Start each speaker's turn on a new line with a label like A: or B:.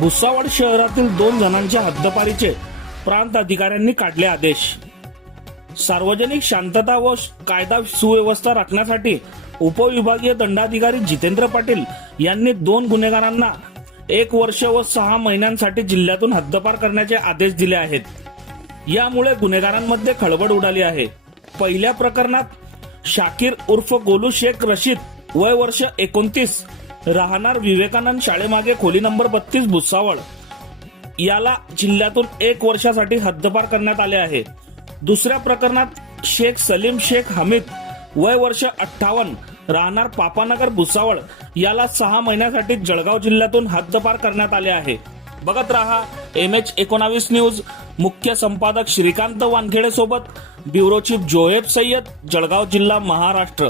A: भुसावळ शहरातील दोन जणांच्या हद्दपारीचे प्रांत अधिकाऱ्यांनी काढले आदेश. सार्वजनिक शांतता व कायदा सुव्यवस्था राखण्यासाठी उपविभागीय दंडाधिकारी जितेंद्र पाटील यांनी दोन गुन्हेगारांना एक वर्ष व सहा महिन्यांसाठी जिल्ह्यातून हद्दपार करण्याचे आदेश दिले आहेत. यामुळे गुन्हेगारांमध्ये खळबळ उडाली आहे. पहिल्या प्रकरणात शाकीर उर्फ गोलू शेख रशीद वय वर्ष एकोणतीस राहणार विवेकानंद शाळेमागे खोली नंबर बत्तीस भुसावळ. याला जिल्ह्यातून एक वर्षासाठी हद्दपार करण्यात आले आहे. दुसऱ्या प्रकरणात शेख सलीम शेख हमीद वय वर्ष अठ्ठावन्न राहणार पापानगर भुसावळ. याला सहा महिन्यासाठी जळगाव जिल्ह्यातून हद्दपार करण्यात आले आहे. बघत रहा एम एच एकोणावीस न्यूज. मुख्य संपादक श्रीकांत वानखेडे सोबत ब्युरो चीफ जोहेब सय्यद जळगाव जिल्हा महाराष्ट्र.